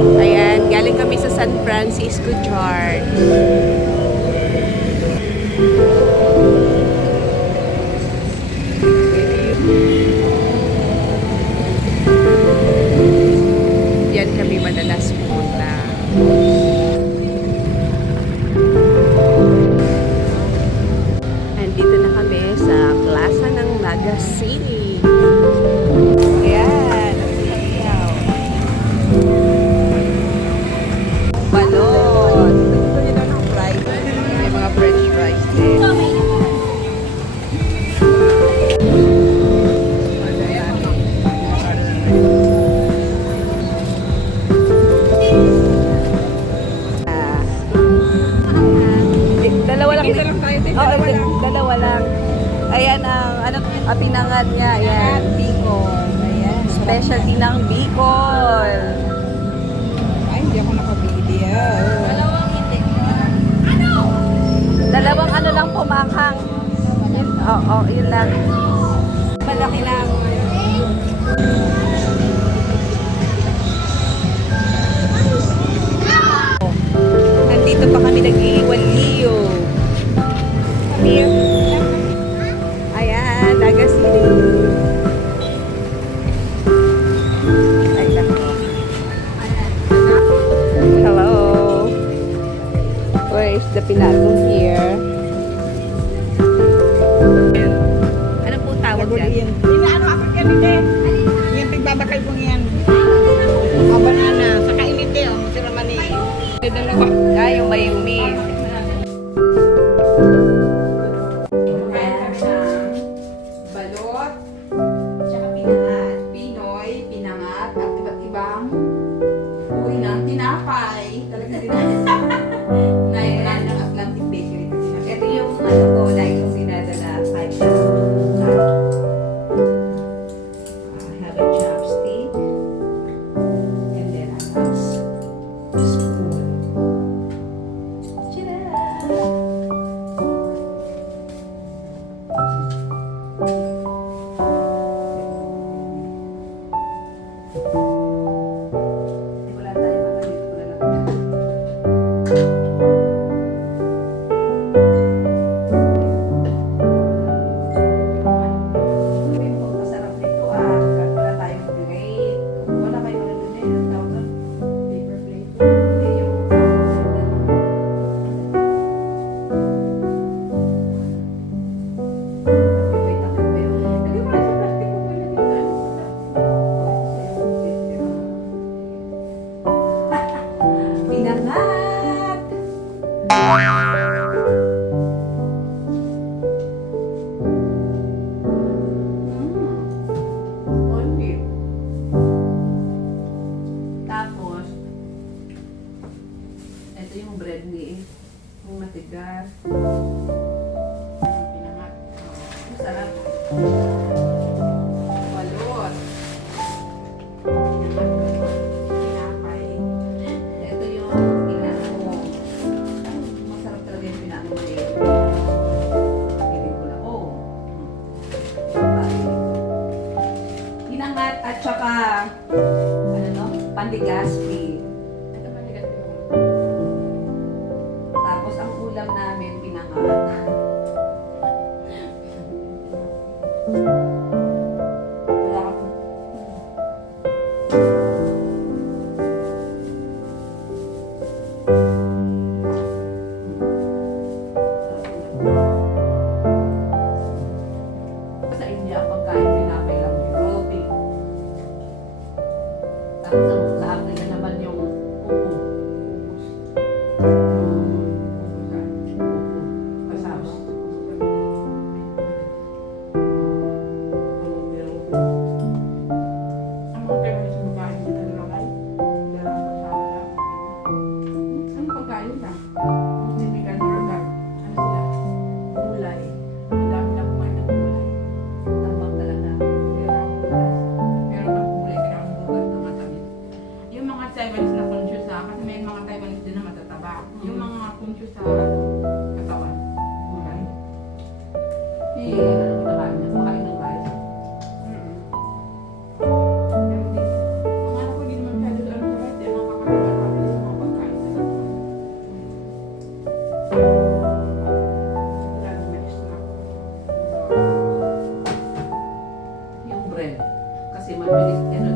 Ayan, galing kami sa San Francisco Charge. at Bicol. Ayan. Specialty ng Bicol. Ay, hindi ako nakabili. Ah. Dalawang hindi. Ano? Dalawang ano lang pumakang. Oo, oh, oh, yun lang. Malaki lang. Nandito pa kami nag-iwaliyo. Kami. Ayan, Tagasilig. ito yung bread ni eh. yung matigas. Pinangat. Oh, sarap. Ito yung pinanong. Masarap talaga yung pinanong eh. na. Oh. Pinangat at saka ano no? Pandigas, 嗯。one minute.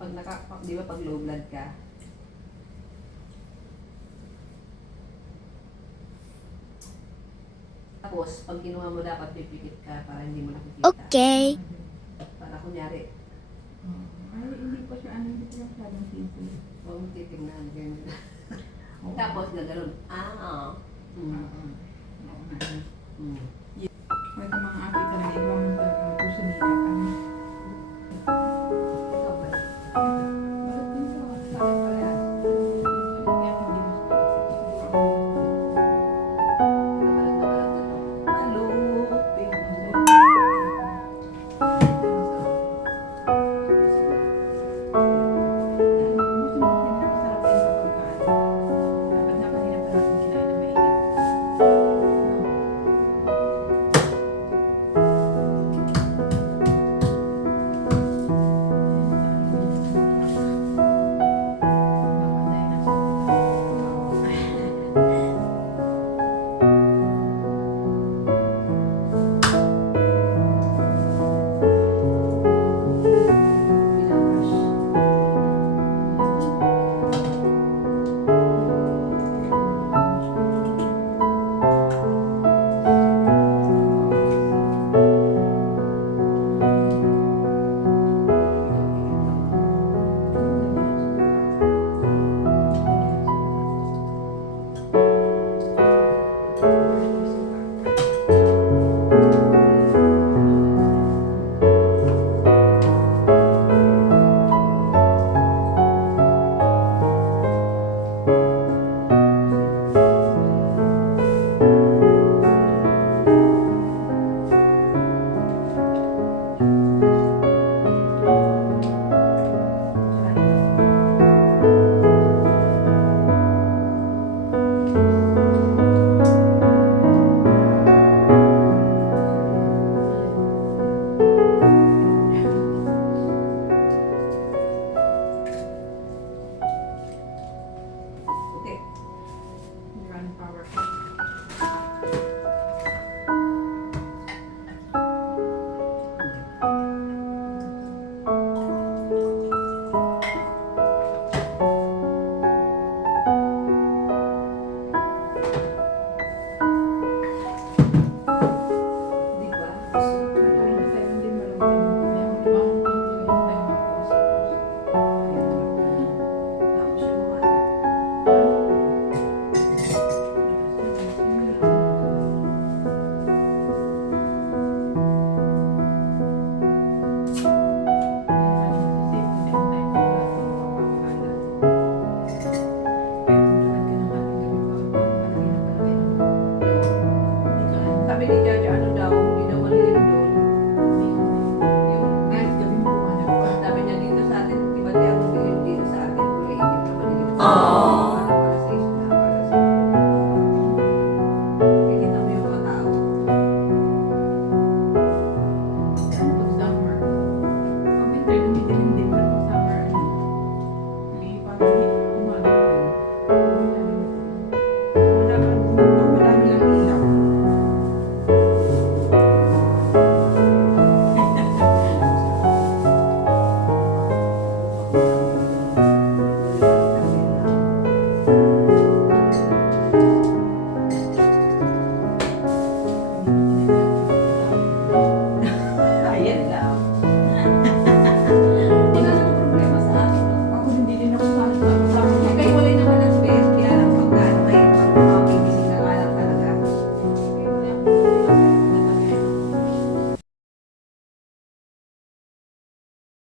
Pag naka, pag- di ba pag low blood ka, tapos pag kinuha mo dapat pipikit ka para hindi mo nakikita. Okay. Para kunyari, Oh. Ay, hindi pa siya, ano, hindi pa siya masyadong simple. huwag mo titignan. ganyan. Tapos gaganon. Ah. Mm. Oo. Oo nga. Mm.